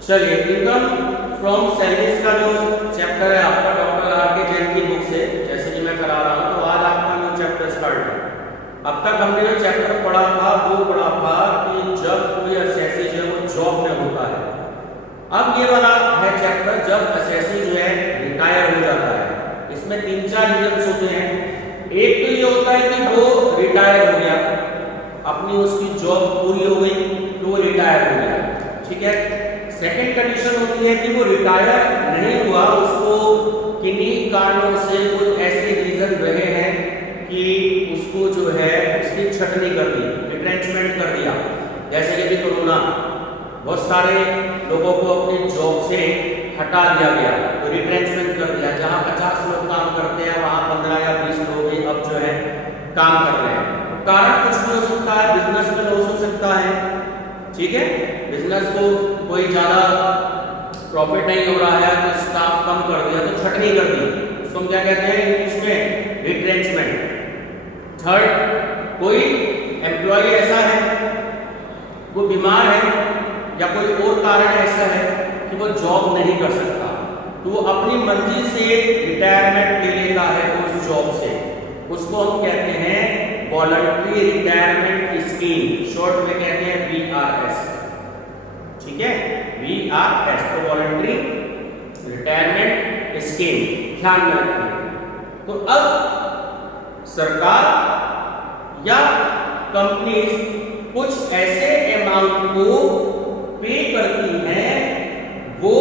चलिए, income from salaries का जो चैप्टर है आपका डॉक्टर आर के जैन की बुक से, जैसे कि मैं करा रहा हूँ, तो आज आपका न्यू चैप्टर स्टार्ट है। अब तक हमने जो चैप्टर पढ़ा था वो पढ़ा था कि जब कोई असेसी जो है वो जॉब में होता है। अब ये वाला है चैप्टर जब असेसी जो है रिटायर हो जाता है। इसमें 3-4 रीजंस होते हैं। एक तो ये होता है कि वो रिटायर हो गया, अपनी उसकी जॉब पूरी हो गई तो वो रिटायर हो गया, ठीक है। सेकंड कंडीशन होती है कि वो रिटायर नहीं हुआ, उसको किन्हीं कारणों से कोई ऐसे रीजन रहे हैं कि उसको जो है उसकी छटनी कर दी, रिट्रेंचमेंट कर दिया। जैसे कि अभी कोरोना, बहुत सारे लोगों को अपनी जॉब से हटा दिया गया, तो रिट्रेंचमेंट कर दिया। जहां 50 लोग काम करते हैं वहां 15 या 20 लोग ही अब जो है काम कर रहे हैं। तो कारण कुछ भी हो सकता है, बिजनेस में लॉस हो सकता है, ठीक है। बिजनेस को कोई ज्यादा प्रॉफिट नहीं हो रहा है तो स्टाफ कम कर दिया, तो छटनी कर दी, उसको हम क्या कहते हैं इंग्लिश में, रिट्रेंचमेंट। थर्ड, कोई एम्प्लॉय ऐसा है वो बीमार है या कोई और कारण ऐसा है कि वो जॉब नहीं कर सकता, तो वो अपनी मर्जी से रिटायरमेंट ले लेता है उस जॉब से, उसको हम कहते हैं वॉलंटरी रिटायरमेंट स्कीम, शॉर्ट में कहते हैं VRS, ठीक है, VRS, तो वॉलंटरी रिटायरमेंट स्कीम, ध्यान में रखिए। तो अब सरकार या कंपनीज कुछ ऐसे अमाउंट को पे करती हैं, वो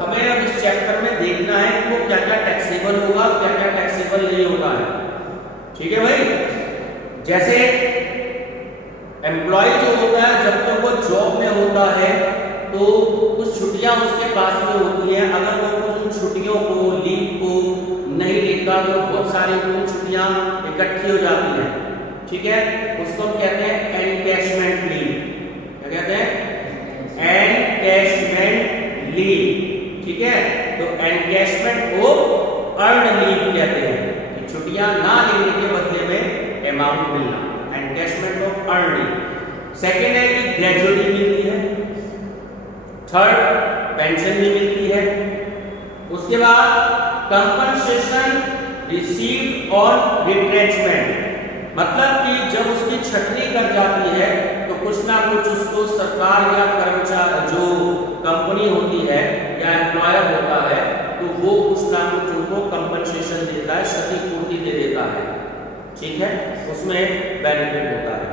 हमें अब इस चैप्टर में देखना है कि वो क्या क्या टैक्सेबल होगा, क्या क्या टैक्सेबल नहीं होगा है, ठीक है भाई। जैसे एम्प्लॉय जो होता है जब तक वो जॉब में होता है तो कुछ छुट्टियां उसके पास में होती हैं, अगर वो कुछ छुट्टियों को, लीव को नहीं लेता तो बहुत सारी छुट्टियां इकट्ठी हो जाती हैं, ठीक है। उसको हम कहते हैं एनकैशमेंट लीव, क्या कहते हैं, एनकैशमेंट लीव, ठीक है। तो एनकैशमेंट को अर्न लीव कहते हैं कि छुट्टियां ना लेने के बदले में अमाउंट मिलना, एनकैशमेंट ऑफ अर्निंग। सेकेंड है कि ग्रेजुटी मिलती है। थर्ड, पेंशन भी मिलती है। उसके बाद कंपनसेशन रिसीव्ड ऑन रिट्रेंचमेंट, मतलब कि जब उसकी छटनी कर जाती है तो कुछ ना कुछ उसको सरकार या कर्मचारी, जो कंपनी होती है या एम्प्लॉयर होता है, तो वो कुछ ना कुछ उनको कंपनसेशन देता है, क्षतिपूर्ति दे देता है, ठीक है, उसमें बेनिफिट होता है।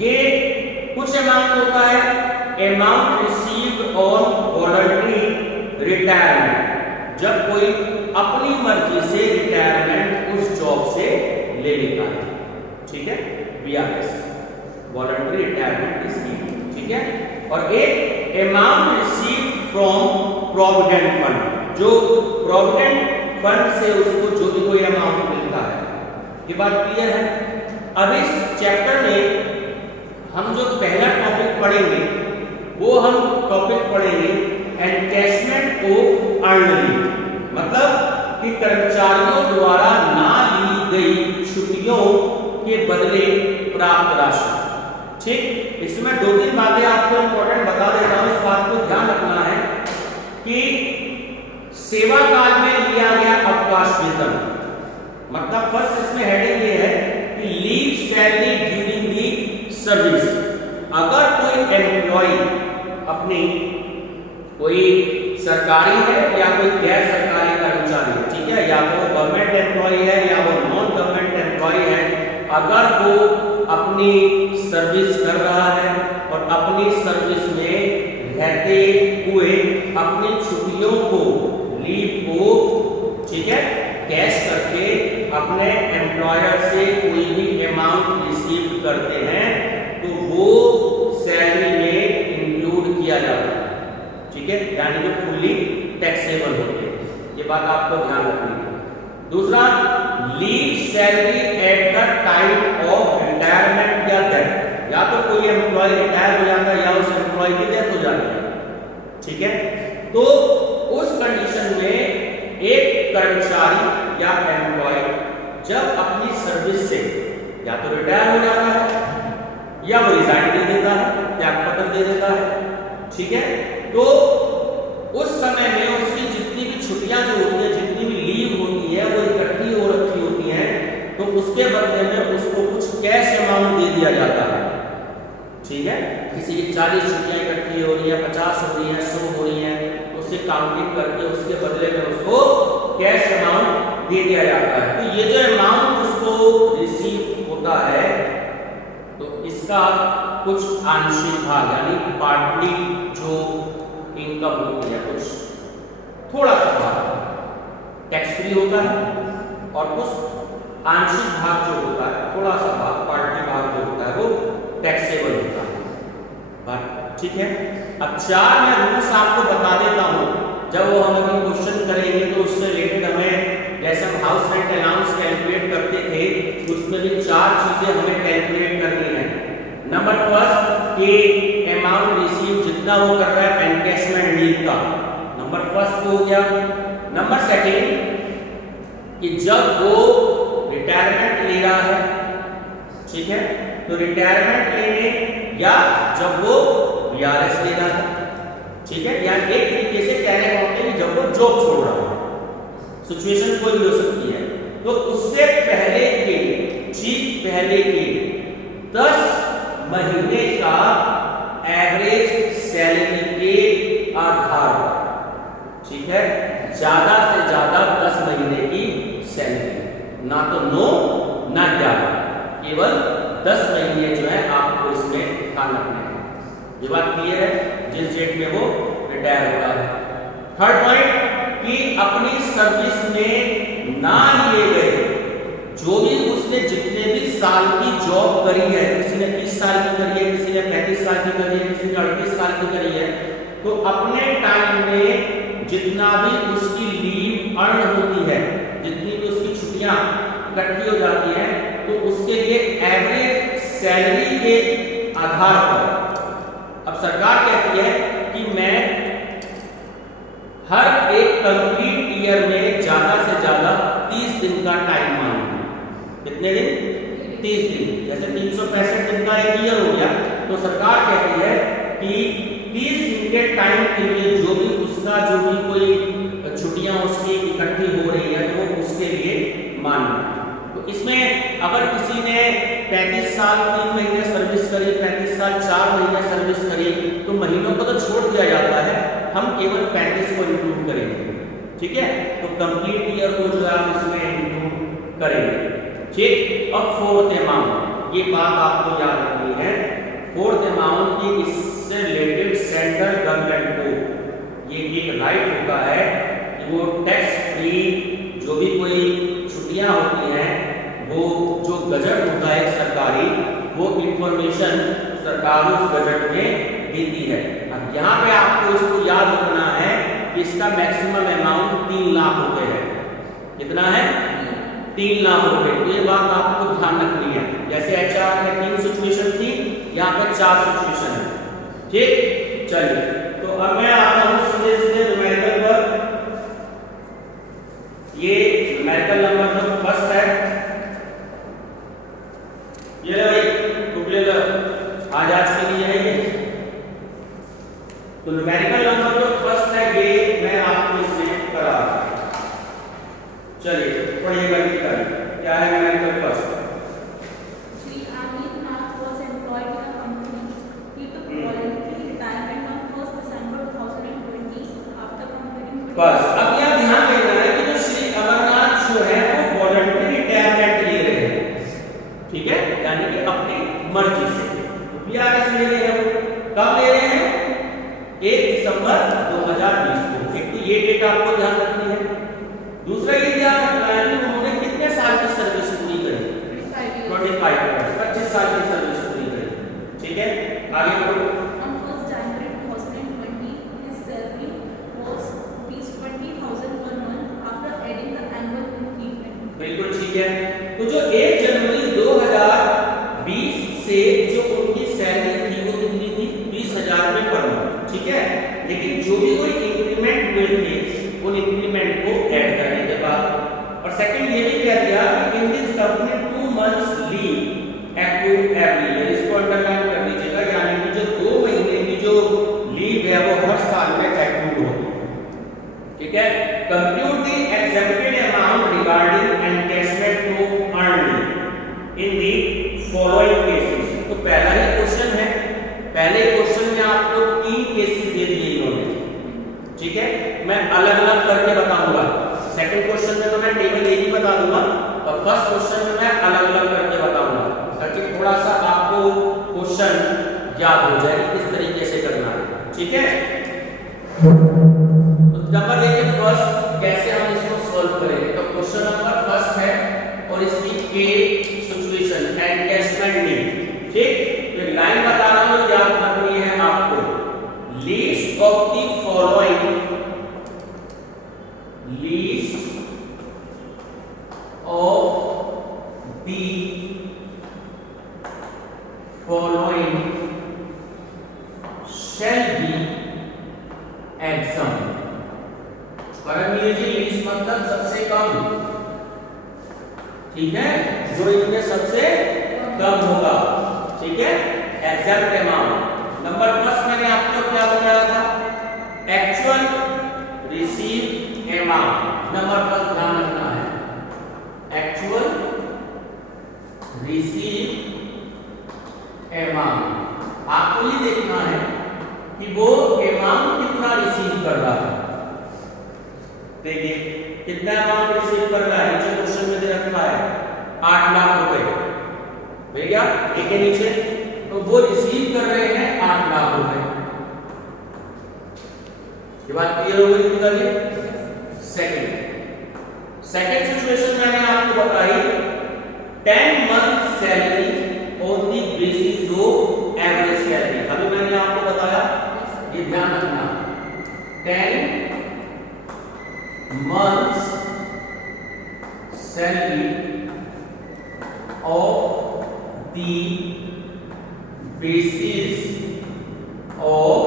ये कुछ अमाउंट होता है amount received on voluntary retirement, जब कोई अपनी मर्जी से रिटायरमेंट उस जॉब से ले लेता है, ठीक है, VRS, वॉलंटरी रिटायरमेंट स्कीम, ठीक है। और एक amount received from provident fund, जो प्रोविडेंट फंड से उसको जो भी कोई अमाउंट मिलता है, ये बात क्लियर है। अब इस चैप्टर में हम जो पहला टॉपिक पढ़ेंगे वो हम टॉपिक पढ़ेंगे एनकैशमेंट ऑफ अर्न लीव, मतलब कि कर्मचारियों द्वारा ना ली गई छुट्टियों के बदले प्राप्त राशि, ठीक। इसमें 2-3 बातें आपको इंपॉर्टेंट बता देता हूं, इस बात को ध्यान रखना है कि सेवा काल में लिया गया अवकाश वेतन, मतलब फर्स्ट इसमें हेडिंग ये है कि leave salary during the service. अगर कोई एम्प्लॉय अपनी, कोई सरकारी है या कोई गैर सरकारी कर्मचारी है, ठीक है, या तो वो गवर्नमेंट एम्प्लॉय है या वो नॉन गवर्नमेंट एम्प्लॉय है, अगर वो अपनी सर्विस कर रहा है और अपनी सर्विस में रहते हुए अपनी छुट्टियों को, लीव को, ठीक है, कैश करके अपने एम्प्लॉयर से कोई भी अमाउंट रिसीव करते हैं तो वो सैलरी में इंक्लूड किया जाता है, ठीक है, यानी कि फुल्ली टैक्सेबल होते हैं, ये बात आपको ध्यान रखनी है। दूसरा, leave salary at the time of retirement या डेथ, या तो कोई एम्प्लॉय रिटायर हो जाता है या उस एम्प्लॉय की डेथ हो जाती है, ठीक है। तो उस कंडीशन में एक कर्मचारी या एम्प्लॉय जब अपनी सर्विस से या तो रिटायर हो जाता है या वो रिजाइन दे देता है, त्यागपत्र दे देता है, ठीक है, तो उस समय में उसकी जितनी भी छुट्टियां जो होती है, जितनी भी लीव होती है, वो इकट्ठी हो रखी होती है, तो उसके बदले में उसको कुछ कैश अमाउंट दे दिया जाता है। ठीक है, किसी की 40 छुट्टियां इकट्ठी हो रही है, 50 हो रही है, 100 हो रही है, उससे काउंटिंग करके उसके बदले में उसको कैश अमाउंट दे दिया जाता है। तो ये जो अमाउंट उसको रिसीव होता है, तो इसका कुछ आंशिक भाग यानी पार्टली जो इनकम होती है, कुछ थोड़ा सा भाग टैक्स फ्री होता है और कुछ आंशिक भाग जो होता है, थोड़ा सा भाग पार्टली भाग जो होता है वो टैक्सेबल होता है। बात ठीक है। अब 4 मैं रूल्स आपको बता देता हूँ, जब वो हम अभी क्वेश्चन करेंगे तो उससे रिलेटेड हमें, जैसे हम हाउस रेंट अलाउंस कैलकुलेट करते थे, तो उसमें भी 4 चीजें हमें कैलकुलेट करनी है। नंबर फर्स्ट के अमाउंट रिसीव, जितना वो कर रहा है एनकैशमेंट लीव का, नंबर फर्स्ट हो गया। नंबर सेकंड कि जब वो रिटायरमेंट ले रहा है, ठीक है, तो रिटायरमेंट लेने या जब वो वीआरएस ले रहा है, ठीक है, या एक तरीके से कहने का मतलब कि जब वो जॉब छोड़ रहा है, सिचुएशन कोई भी हो सकती है, तो उससे पहले के, ठीक पहले के 10 महीने का एवरेज सैलरी के आधार पर, ठीक है, ज्यादा से ज्यादा 10 महीने की सैलरी, ना तो 9 ना 11, केवल 10 महीने जो है आपको इसमें ध्यान रखना है। ये बात क्लियर है जिस डेट में वो रिटायर होता है। थर्ड पॉइंट कि अपनी सर्विस में ना लिए गए, जो भी उसने जितने भी साल की जॉब करी है, किसी ने 30 साल की करी है, किसी ने 35 साल की करी है, किसी ने 38 साल की करी है, तो अपने टाइम में जितना भी उसकी लीव अर्न होती है, जितनी भी उसकी छुट्टियां इकट्ठी हो जाती हैं, तो उसके लिए एवरेज सैलरी के आधार पर अब सरकार कहती है कि मैं हर एक कंप्लीट ईयर में ज्यादा से ज्यादा 30 दिन का टाइम मांगूंगी। कितने दिन? 30 दिन। जैसे 365 दिन का एक ईयर हो गया, तो सरकार कहती है कि 30 दिन के टाइम के लिए जो भी उसका जो भी कोई छुट्टियां उसकी इकट्ठी हो रही है, तो वो उसके लिए मांगे। तो इसमें अगर किसी ने 35 साल 3 महीने सर्विस करी, 35 साल 4 महीने सर्विस करी, तो महीनों को तो छोड़ दिया जाता है, हम केवल 35 को इंक्लूड करेंगे। ठीक है, तो कंप्लीट ईयर को जो है हम इसमें इंक्लूड करेंगे। ठीक, अब फोर्थ अमाउंट, ये बात आपको याद रखनी है, फोर्थ अमाउंट की इससे रिलेटेड सेंट्रल गवर्नमेंट को ये एक राइट होता है कि वो टैक्स फ्री जो भी कोई छुट्टियां होती हैं, वो जो बजट होता है सरकारी, वो इंफॉर्मेशन सरकार उस बजट में देती है। अब यहाँ पे आपको इसको याद रखना है कि इसका मैक्सिमम अमाउंट 3 लाख रुपए है। कितना है? 3 लाख रुपए। तो ये बात आपको ध्यान रखनी है। जैसे एचआर में 3 सिचुएशन थी, यहाँ पे 4 सिचुएशन है। ठीक, चलिए, तो अब मैं आता हूँ सीधे सीधे न्यूमेरिकल पर। ये न्यूमेरिकल नंबर जो फर्स्ट है, ये लो आज के लिए है ये। तो न्यूमेरिकल नंबर जो फर्स्ट है, ये मैं आपको इसमें करा। चलिए पढ़िएगा, क्या है numerical first? Sri Anil Nath was employed in a company. He took voluntary retirement on 1st December 2020 after completing. बस अब यहाँ ध्यान देना है कि जो श्री अमरनाथ जो है वो वॉलंटरी रिटायरमेंट ले रहे हैं। ठीक है, यानी कि अपनी मर्जी से वीआरएस ले रहे हैं। कब ले रहे हैं? 1 दिसंबर 2020 को। एक तो ये डेट आपको ध्यान रखनी है। दूसरा ये ध्यान रखना है कि उन्होंने कितने साल की सर्विस पूरी करी? 25 ईयर्स, 25 साल की सर्विस पूरी करी। ठीक है, आगे बढ़ो। On 1st January 2020, his salary was ₹20,000 per month after adding the annual increment. बिल्कुल ठीक है। तो जो 1 जनवरी 2020 से जो उनकी सैलरी थी वो कितनी थी? 20,000 रुपए पर मंथ। ठीक है, लेकिन जो भी कोई इंक्रीमेंट हुए थे, उन इंक्रीमेंट को ऐड करने के बाद, और सेकंड ये भी कह दिया कि in this company 2 months leave accrue every year. इसको अंडरलाइन कर दीजिएगा, यानी कि जो 2 महीने की जो लीव लीव है वो हर साल में एक्रूड होती है। ठीक है, compute the accepted amount regarding encashment to earn in the following cases. तो पहला ही क्वेश्चन है, पहले क्वेश्चन में आपको 3 केसेस दे दिए इन्होंने। ठीक है, मैं अलग अलग करके बताऊंगा। सेकंड क्वेश्चन में तो मैं टेबल एक ही बता दूंगा और फर्स्ट क्वेश्चन में मैं अलग अलग करके बताऊंगा, ताकि थोड़ा सा आपको क्वेश्चन याद हो जाए किस तरीके से करना है। ठीक है, तो नंबर देखिए फर्स्ट कैसे हम इसको सॉल्व करेंगे। तो क्वेश्चन नंबर फर्स्ट है और इसकी के सिचुएशन एनकैशमेंट नीड। ठीक, तो लाइन बता रहा हूं, याद रखनी है आपको। Least of the following, least of the following shall be exam. परंतु जी लीस्ट मतलब सबसे कम। ठीक है, जो इनमें सबसे कम होगा। ठीक है, एग्जैक्ट अमाउंट। नंबर फर्स्ट मैंने आपको क्या बताया था, actual receive amount. Number first ध्यान रखना है, एक्चुअल रिसीव अमाउंट। आपको ये देखना है कि वो अमाउंट कितना रिसीव कर रहा है। देखिए कितना अमाउंट रिसीव कर रहा है, नीचे क्वेश्चन में दे रखा है 8 लाख रुपए। भैया एक के नीचे, तो वो रिसीव कर रहे हैं 8 लाख रुपए। ये बात क्लियर हो गई पिताजी। सेकंड सिचुएशन मैंने आपको बताई, 10 month salary on the basis of average salary. अभी मैंने आपको बताया, ये ध्यान रखना, 10 months salary of the basis of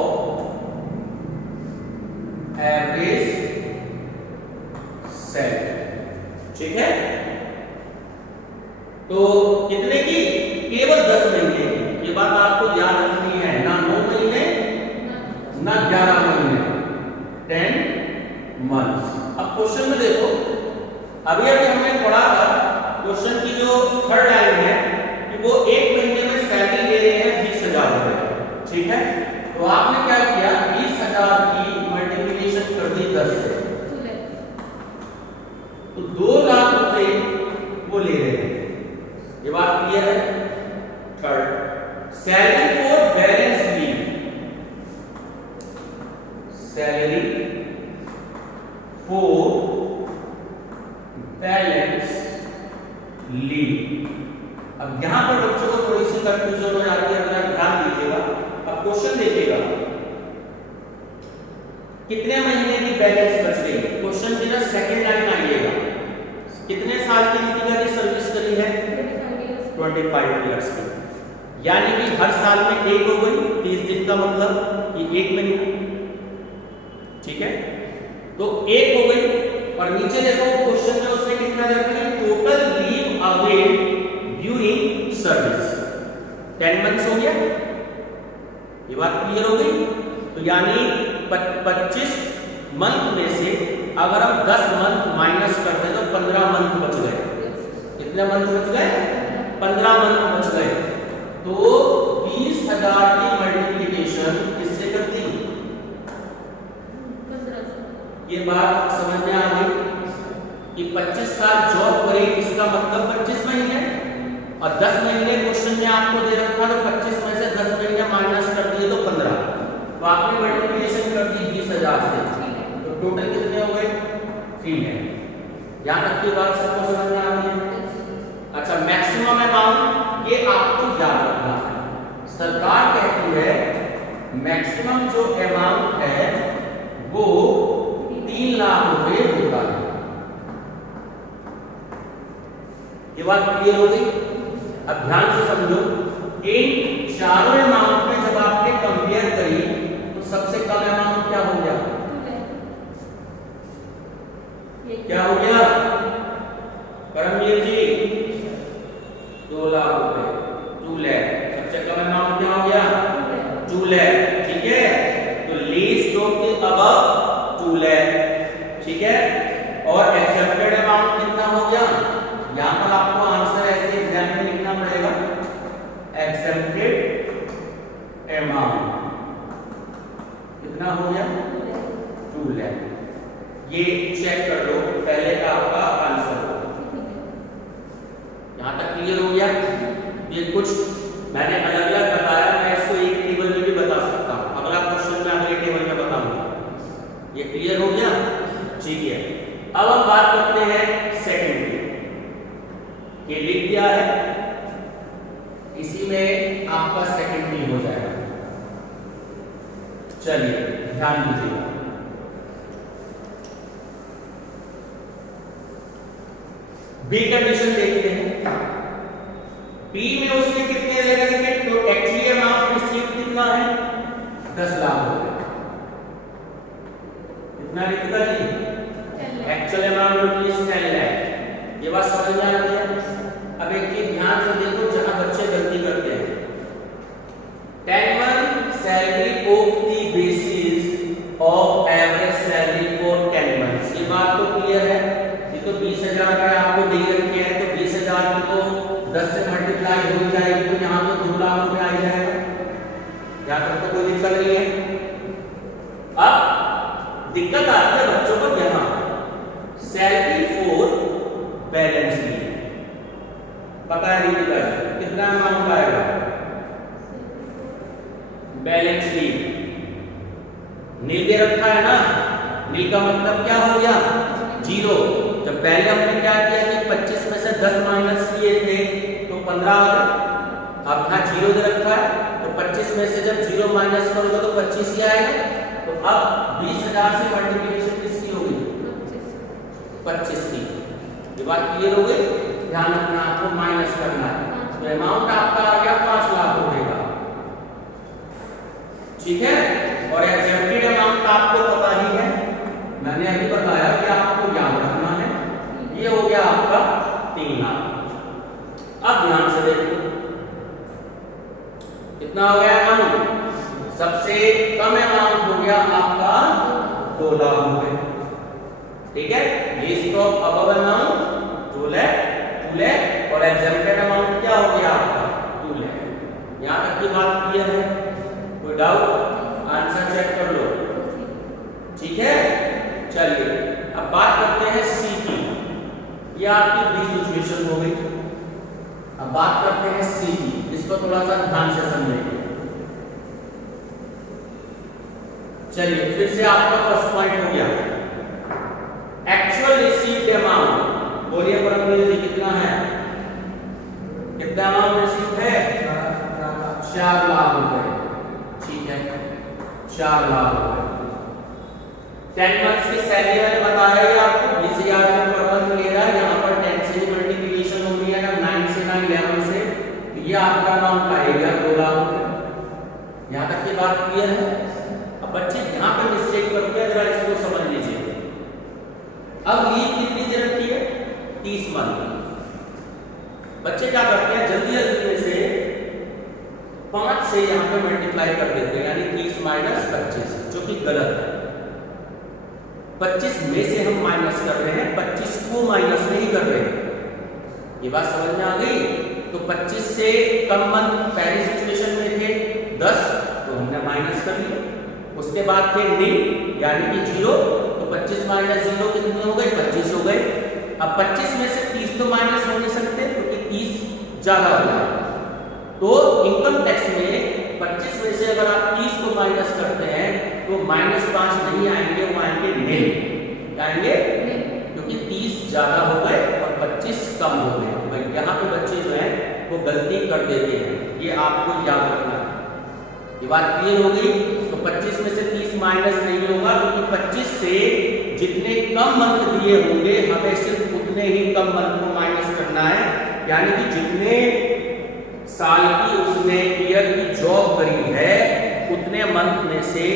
average salary। ठीक है, तो कितने की, केवल 10 महीने की। ये बात आपको याद रखनी है, ना 9 महीने ना 11 महीने, 10 मंथ्स। अब क्वेश्चन में देखो, अभी हमने पढ़ा था क्वेश्चन की जो थर्ड लाइन है कि वो 1 महीने में सैलरी ले रहे हैं 20,000 रुपए। ठीक है, तो आपने क्या किया, 20,000 की मल्टीप्लिकेशन कर दी 10 से, तो 2 लाख रुपए वो ले रहे हैं। ये बात क्लियर है। Third, salary for balance leave, salary for balance leave. अब यहां पर बच्चों को थोड़ी सी कंफ्यूजन हो जाती है, अगर ध्यान दीजिएगा। अब क्वेश्चन देखिएगा, कितने महीने की बैलेंस बच गई। क्वेश्चन की सेकंड लाइन आइएगा, कितने साल की दीपिका ने सर्विस करी है, 25 इयर्स की, यानी कि हर साल में एक हो गई, 30 दिन का मतलब कि 1 महीना। ठीक है, तो 1 हो गई। और नीचे देखो क्वेश्चन में उसने कितना दिया है, total leave avail during service 10 months हो गया। ये बात क्लियर हो गई। तो यानी 25 मंथ में से अगर हम 10 मंथ माइनस कर दें तो 15 मंथ बच गए। कितने मंथ बच गए, 15 मंथ बच गए। तो 20,000 की मल्टीप्लिकेशन किससे करती, ये बात समझ में आ गई कि 25 साल जॉब करे, इसका मतलब 25 महीने, और 10 महीने क्वेश्चन में आपको दे रखा, तो 25 में से 10 महीने माइनस कर दिए तो 15, तो आपने मल्टीप्लिकेशन कर दी 20,000 से, तो टोटल कितने हो गए, 3 है। यहाँ तक की बात सबको समझ में आ गई। अच्छा, मैक्सिमम अमाउंट ये आपको याद रखना है। सरकार कहती है मैक्सिमम जो अमाउंट है वो 3 लाख रुपए होता है। ये बात क्लियर हो गई। अब ध्यान से समझो, इन चारों अमाउंट में जब आपने कंपेयर करी तो सबसे कम अमाउंट क्या हो गया, क्या हो गया परमवीर जी, 2 लाख रुपए, 2 लाख। सबसे कम अमाउंट क्या हो गया, 2 लाख। ठीक है, तो 2 lakh, ठीक है। और एक्सेप्टेड अमाउंट कितना हो गया, यहां पर आपको आंसर ऐसे एग्जाम में लिखना पड़ेगा, एक्सेप्टेड अमाउंट कितना हो गया 2 lakh। ये चेक कर लो, पहले का आपका आंसर हो। यहां तक क्लियर हो गया। ये कुछ मैंने अलग अलग बताया, मैं इसको एक टेबल में भी बता सकता हूं, अगला क्वेश्चन मैं अगले टेबल में बताऊंगा। ये क्लियर हो गया, ठीक है। अब हम बात करते हैं सेकंड की। ये लिख दिया है, इसी में आपका सेकंड भी हो जाएगा। चलिए ध्यान दीजिएगा, बी कंडीशन देखते हैं। बी में उसने कितने लगेंगे, तो एक्चुअली अमाउंट रिसीव कितना है 10 लाख रुपए। कितना लिखा जी, एक्चुअल अमाउंट रुपीज 10 लाख। ये बात समझ में आ रही है। अब एक चीज ध्यान से देखो, जहां बच्चे गलती करते हैं, 10 month salary of the basis of average salary for 10 months। ये बात तो क्लियर है। ये तो 20,000 का आपको दे रखे हैं, तो 20,000 की तो 10 से मल्टीप्लाई हो जाएगी, तो यहाँ तो 2 लाख रुपए आ जाएगा। यहाँ तक तो कोई दिक्कत नहीं है। अब दिक्कत आती है बच्चों को यहाँ, सैलरी फॉर बैलेंस लीव। पता है रितिका जी कितना अमाउंट आएगा बैलेंस लीव? नील दे रखा है ना, नील का मतलब क्या हो गया 0। जब पहले हमने क्या किया कि 25 में से 10 माइनस किए थे तो 15 आ गए। अब यहाँ 0 दे रखा है, तो 25 में से जब 0 माइनस करोगे तो 25 ही आएगा। तो अब 20,000 से मल्टीप्लिकेशन किसकी होगी 25 की। ये बात क्लियर हो गई। ध्यान रखना, आपको माइनस करना है, तो अमाउंट आपका आ गया 5 लाख रुपए का, ठीक है। और एक्सेप्टेड अमाउंट आपको पता ही है, मैंने अभी बताया कि आपको याद रखना है। ये हो गया आपका 3 लाख। अब ध्यान से देखो कितना हो गया अमाउंट, सबसे कम अमाउंट हो गया आपका 2 लाख रुपए, ठीक है। List of above amount 2 lakh और एक्सेप्टेड अमाउंट क्या हो गया आपका 2 लाख। यहां तक की बात क्लियर है, कोई डाउट? आंसर चेक कर लो, ठीक है। चलिए अब बात करते हैं सी की। ये आपकी बी सिचुएशन हो गई। अब बात करते हैं सी की, इसको थोड़ा सा ध्यान से समझेंगे। चलिए फिर से आपका फर्स्ट पॉइंट हो गया एक्चुअल रिसीव्ड अमाउंट। बोलिए परमवीर जी कितना है, कितना अमाउंट रिसीव है 4 लाख रुपए, ठीक है 4 लाख रुपए। 10 मंथ्स की सैलरी मैंने बताया ही आपको 20,000 पर मंथ ले रहा है। यहाँ पर 10 से ही मल्टीप्लिकेशन हो रही है ना, 9 से ना 11 से, तो ये आपका अमाउंट आएगा 2 लाख रुपए। यहाँ तक की बात क्लियर है। अब बच्चे यहाँ पे मिस्टेक करते हैं, जरा इसको समझ लीजिए। अब लीव कितनी देर रखी है 30 मंथ। बच्चे क्या करते हैं, जल्दी जल्दी में से 5 से यहाँ पे मल्टीप्लाई कर देते हैं, यानी 30 माइनस 25, जो कि गलत है। 25 में से हम माइनस कर रहे हैं, 25 को माइनस नहीं कर रहे हैं। ये बात समझ में आ गई। तो 25 से कम मंथ पहली सिचुएशन में थे 10, तो हमने माइनस कर लिया। उसके बाद थे नील यानी कि 0, तो 25 माइनस 0 कितने हो गए 25 हो गए। अब 25 में से 30 तो माइनस हो नहीं सकते, क्योंकि 30 ज्यादा हो गया। तो इनकम टैक्स में 25 में से अगर आप 30 को माइनस करते हैं तो -5 नहीं आएंगे, वो आएंगे नील आएंगे, क्योंकि 30 ज्यादा हो गए और 25 कम हो गए। तो यहाँ पे बच्चे जो है वो गलती कर देते हैं, ये आपको याद रखना है। ये बात क्लियर हो गई। तो 25 में से 30 माइनस नहीं होगा, क्योंकि 25 से जितने कम मंथ दिए होंगे हमें सिर्फ उतने ही कम मंथ को माइनस करना है। यानी कि जितने साल की उसने ईयर की जॉब करी है उतने मंथ में से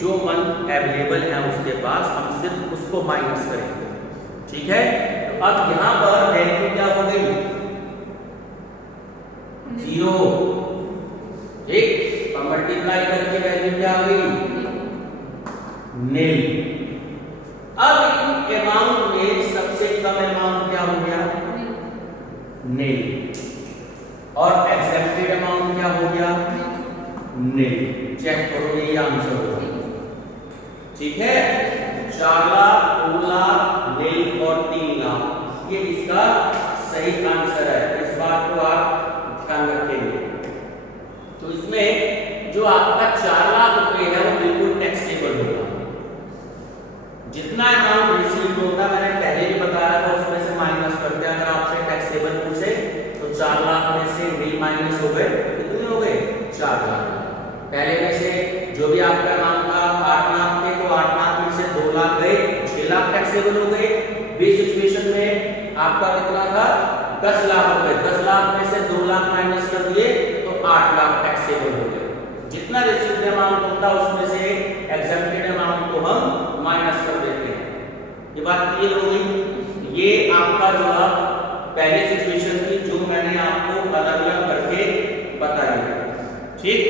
जो मंथ अवेलेबल है उसके पास, हम सिर्फ उसको माइनस करेंगे, ठीक है। तो अब यहां पर वैल्यू क्या हो गई 0, ठीक, और मल्टीप्लाई करके वैल्यू क्या हो गई नील। इनकम अमाउंट क्या हो गया? नील। और एग्जेम्प्टेड अमाउंट क्या हो गया? नील। चेक करो ये आंसर होगा। ठीक है, 4 लाख, 2 लाख, नील और 3 लाख, ये इसका सही आंसर है। इस बात को आप ध्यान रखेंगे। तो इसमें जो आपका 4 लाख रुपए है वो बिल्कुल टैक्सेबल होगा। जितना अमाउंट रिसीव होगा, मैंने पहले भी बताया था, उसमें से माइनस करते हैं। अगर आपसे टैक्सेबल पूछे तो 4 लाख में से नील माइनस हो गए, कितने हो गए? 4 लाख। पहले में से जो भी आपका अमाउंट था 8 लाख थे, तो 8 लाख में से 2 लाख गए, 6 लाख टैक्सेबल हो गए। बी सिचुएशन में आपका कितना था? 10 लाख रुपए। 10 लाख में से 2 लाख माइनस कर दिए तो 8 लाख टैक्सेबल हो गए। जितना रिसीव्ड अमाउंट होता है उसमें से एग्जेम्प्टेड अमाउंट को हम माइनस कर देते हैं। ये बात क्लियर हो गई? ये आपका जो है पहली सिचुएशन थी, जो मैंने आपको अलग अलग करके बताई है। ठीक,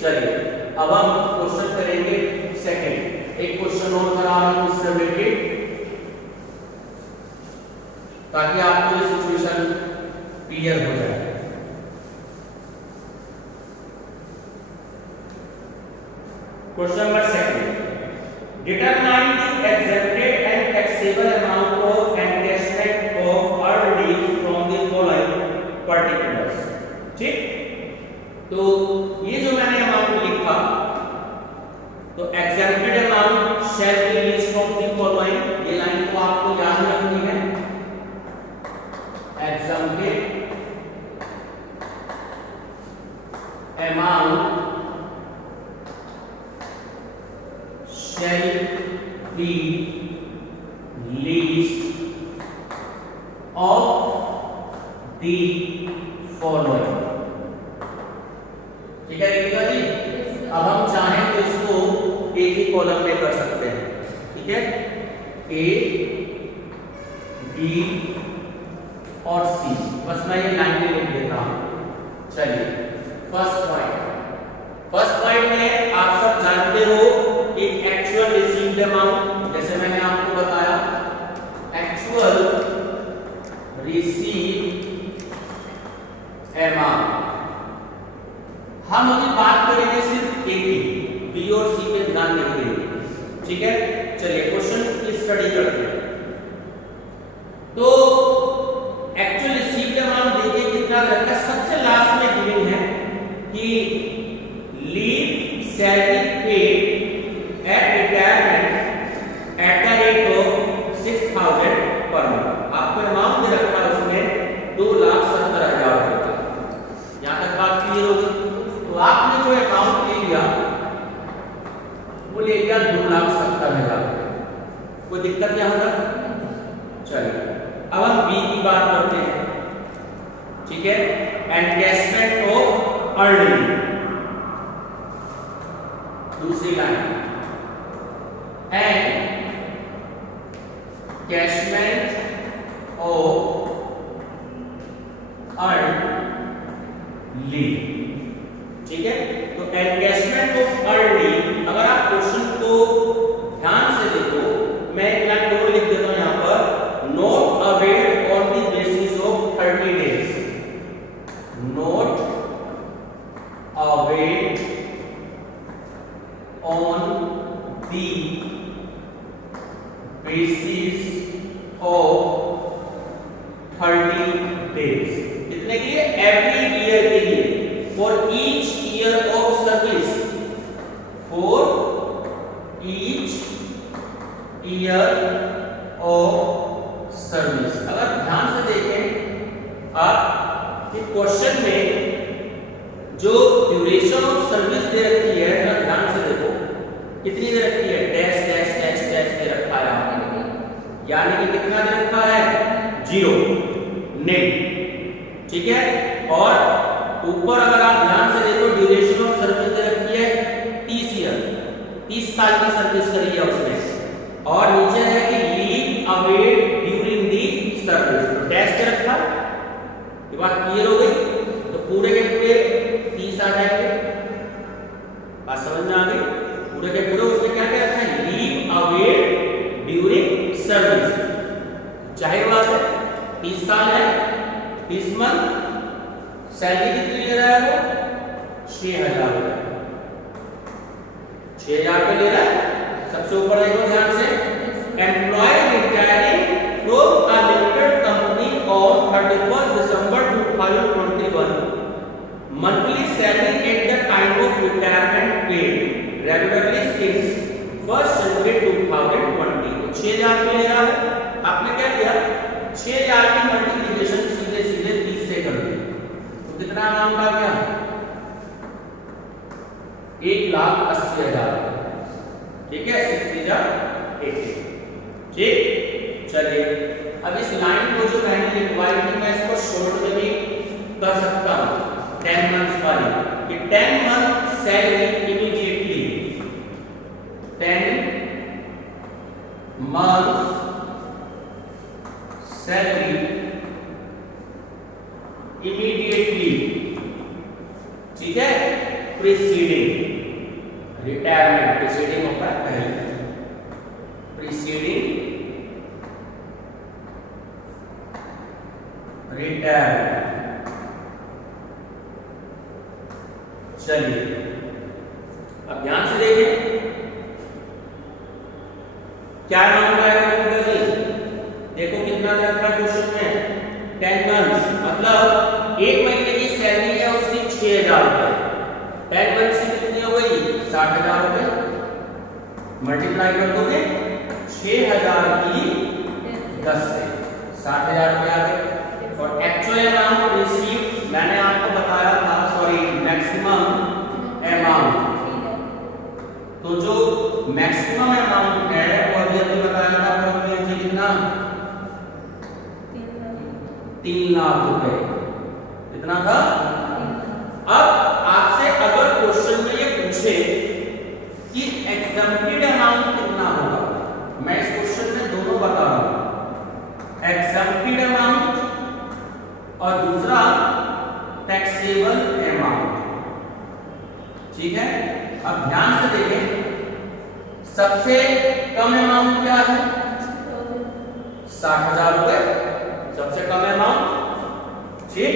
चलिए अब हम क्वेश्चन करेंगे सेकंड। एक क्वेश्चन और करा रहा हूं इससे रिलेटेड, ताकि आपको ये सिचुएशन क्लियर हो जाए। Question number second, determine the exempted and taxable amount of encashment of earned leave from the following particulars। ठीक, तो ये जो मैंने अमाउंट लिखा, तो exempted amount shall be released from the following, ये लाइन को आपको याद रखनी है। exempted amount shall be least of the following। ठीक है रितिका जी? अब हम चाहें तो इसको एक ही कॉलम में कर सकते हैं। ठीक है, ए, बी और सी, बस मैं ये लाइन में लिख देता हूं। चलिए फर्स्ट पॉइंट में आप सब जानते हो कि एक्चुअल रिसीव्ड अमाउंट, जैसे मैंने आपको बताया, एक्चुअल रिसीव्ड अमाउंट। हम अभी बात करेंगे सिर्फ ए की, बी और सी पे ध्यान नहीं देंगे। ठीक है, चलिए क्वेश्चन की स्टडी करते हैं। तो एक्चुअल रिसीव्ड अमाउंट देखिए कितना रखा है। सबसे लास्ट में गिवन है कि leave salary paid at retirement at the rate of 6,000 per month। आपको अमाउंट दे रखा है उसमें 2,70,000 रुपए का। यहाँ तक बात क्लियर होगी? तो आपने जो अमाउंट ले लिया वो ले लिया 2,70,000 रुपए। कोई दिक्कत यहाँ तक? चलिए अब हम बी की बात करते हैं। ठीक है, एनकैशमेंट ऑफ अर्निंग, दूसरी line, encashment of earned leave। ठीक है, तो encashment of earned leave, अगर आप क्वेश्चन को ध्यान से देखो, मैं एक लाइन और लिख देता हूं यहां पर, note availed on the basis of 30 days, note availed on the basis of 30 days। कितने के लिए? एवरी ईयर के लिए, for each year of service, for each year of service. अगर ध्यान से देखें आप कि क्वेश्चन में जो ड्यूरेशन ऑफ सर्विस दे रखी है, ध्यान से देखो कितनी दे रखी है? डैश डैश डैश डैश दे रखा है आपने, यानी कि कितना दे रखा है? 0, नील। ठीक है, और ऊपर अगर आप ध्यान से देखो ड्यूरेशन ऑफ सर्विस दे रखी है 30 ईयर, 30 साल की सर्विस करी है उसने, और नीचे है कि leave availed during the service, dash दे रखा। ये बात क्लियर हो गई? तो पूरे के पूरे 30 आ जाएंगे। बात समझ में आ गई? पूरे के पूरे उसमें क्या क्या रखा है? Leave availed during service. जाहिर 30 साल है, 30 मंथ, सैलरी कितनी ले रहा है वो? 6,000 रुपए, 6,000 रुपए ले रहा है। सबसे ऊपर देखो ध्यान से, employ retiring from a limited company on 31 December 2021, monthly salary at the time of retirement paid regularly since 1st January 2020। तो 6,000 रुपए ले रहा है। आपने क्या किया, 6,000 की मल्टीप्लिकेशन सीधे सीधे 30 से कर दी, तो कितना अमाउंट आ गया? 1,80,000। ठीक है, 60,080। ठीक, चलिए अब इस लाइन को जो मैंने लिखवाई थी मैं इसको शॉर्ट में भी कर सकता हूं, 10 मंथ्स वाली, कि 10 month salary immediately, 10 month salary immediately, ठीक है, प्रीसीडिंग रिटायरमेंट, प्रीसीडिंग होता है पहले, प्रीसीडिंग रिटायरमेंट। चलिए अब ध्यान से देखिए क्या अमाउंट आएगा जी। देखो कितना रखा है क्वेश्चन में, 10 मंथ्स, मतलब 1 महीने की सैलरी है उसकी 6,000 रुपए, 10 मंथ्स की कितनी हो गई? 60,000 रुपए, मल्टीप्लाई कर दोगे 6,000 की 10 से 60,000 रुपए आ गए। और एक्चुअल अमाउंट रिसीव मैंने आपको बताया था, सॉरी मैक्सिमम अमाउंट, तो जो मैक्सिमम अमाउंट है वो अभी अभी बताया था परमवीर जी, कितना? 3 लाख रुपए, कितना था? अब आपसे अगर क्वेश्चन में ये पूछे कि एग्जम्प्टेड अमाउंट कितना होगा, मैं इस क्वेश्चन में दोनों बता रहा हूं, एग्जम्प्टेड अमाउंट और दूसरा टैक्सेबल अमाउंट। ठीक है, अब ध्यान से देखें, सबसे कम अमाउंट क्या है? 60,000 रुपए, सबसे कम अमाउंट। ठीक,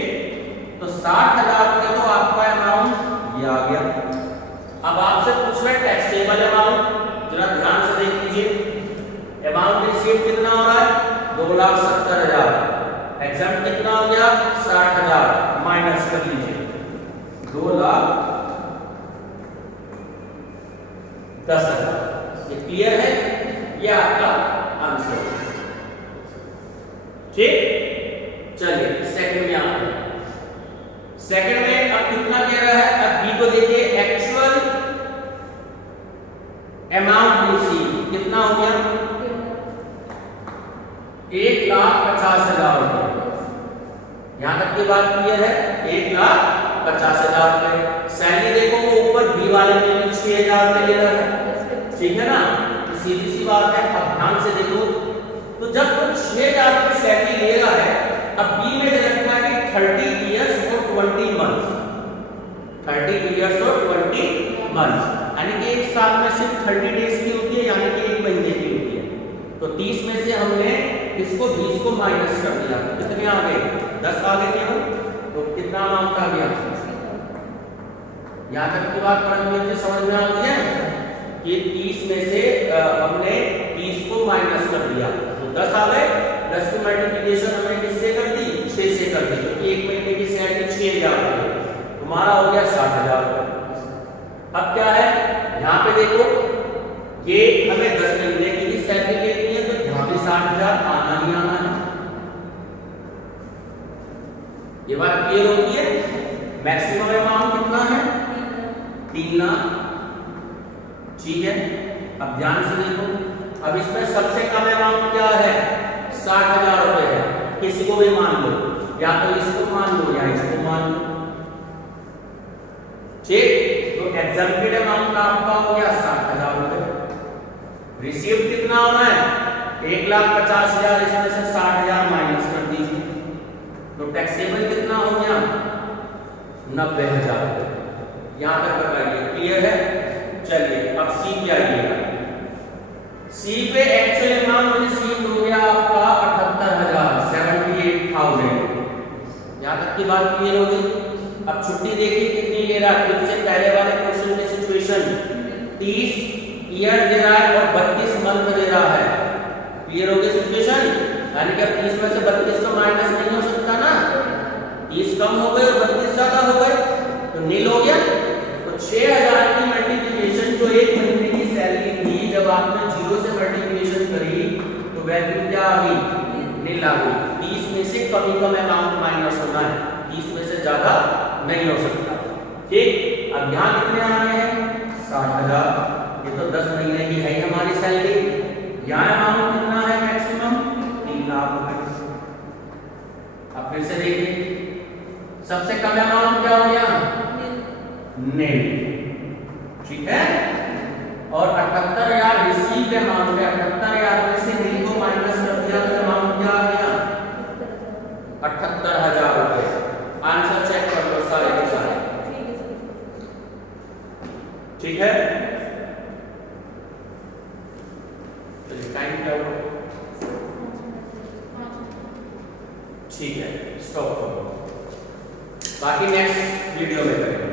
तो 60,000 रुपए तो आपका अमाउंट ये आ गया। अब आपसे पूछ रहे टैक्सेबल अमाउंट, जरा ध्यान से देख लीजिए, अमाउंट रिसीव कितना हो रहा है? 2,70,000, एग्जाम कितना हो गया? 60,000, माइनस कर लीजिए 2,10,000। ये क्लियर है, ये आपका आंसर। ठीक, चलिए सेकंड में आते हैं। सेकंड में अब कितना कह रहा है? अब बी को देखिए, एक्चुअल अमाउंट रिसीव कितना हो गया? 1,50,000 रुपए। यहां तक की बात क्लियर है, 1,50,000 रुपए। सैलरी देखो वो ऊपर बी वाले में भी 6,000 रुपए ले रहा है, ठीक है ना, तो सीधी सी बात है। अब ध्यान से देखो, तो जब वो 6,000 रुपए सैलरी ले रहा है, अब बी में दे रखा है कि 30 इयर्स और 20 मंथ्स, 30 इयर्स और 20 मंथ्स, यानी कि एक साल में सिर्फ 30 डेज की होती है, यानी कि 1 महीने की होती है। तो 30 में से हमने इसको 20 को माइनस कर दिया, कितने आ गए? 10 आ गए केवल, तो कितना अमाउंट आ गया? यहाँ तक की बात मुझे समझ में आ गई है कि 30 में से हमने 20 को माइनस कर दिया, तो 10 आ गए। 10 की मल्टीप्लिकेशन हमने किससे कर दी? 6 से कर दी, क्योंकि 1 महीने की सैलरी 6,000 रुपए, हमारा हो गया 60,000 रुपए। अब क्या है, यहाँ पे देखो ये हमें 10 महीने की सैलरी लेनी है, तो यहाँ पे 60,000 आना ही आना है। ये बात क्लियर होती है। मैक्सिमम अमाउंट कितना है? 3 लाख। ठीक है, अब ध्यान से देखो, अब इसमें सबसे कम अमाउंट क्या है? 60,000 रुपए है। किसी को भी मान लो, या तो इसको मान लो या इसको मान लो। ठीक, तो एग्जम्प्टेड अमाउंट आपका हो गया 60,000 रुपए। रिसीव्ड कितना होना है? 1,50,000, इसमें से 60,000 माइनस कर दीजिए, तो टैक्सेबल कितना हो गया? 90,000 रुपए। यहां तक बताइए, क्लियर है? चलिए अब सी पे आइएगा। सी पे एक्चुअल अमाउंट रिसीव्ड हो गया आपका 78,000, 78,000। ईयर दे रहा है और 32 मंथ दे रहा है। क्लियर हो गई सिचुएशन? यानी कि अब 30 में से 32 तो माइनस नहीं हो सकता ना, 30 कम हो गए और 32 ज्यादा हो गए तो नील हो गया। तो 6000 की मल्टीप्लिकेशन जो एक महीने की सैलरी थी, जब आपने 0 से मल्टीप्लिकेशन करी तो वैल्यू क्या आ गई? नील आ गई। 30 में से कम ही कम अमाउंट माइनस होना है, 30 में से ज्यादा नहीं हो सकता। ठीक, अब यहाँ कितने आने हैं? 60,000। ये तो 10 महीने की है हमारी सैलरी। यहाँ अमाउंट कितना है मैक्सिमम? 3 लाख रुपए। अब फिर से देखिए, सबसे कम अमाउंट क्या हो गया? नील। ठीक है, और 78,000 रिसीव अमाउंट है। 78,000 में से नील को माइनस कर दिया तो अमाउंट क्या आ गया? 78,000 रुपए। आंसर चेक कर लो सारे के सारे। ठीक है, तो टाइम क्या हुआ? ठीक है, स्टॉप करो, बाकी नेक्स्ट वीडियो में करेंगे।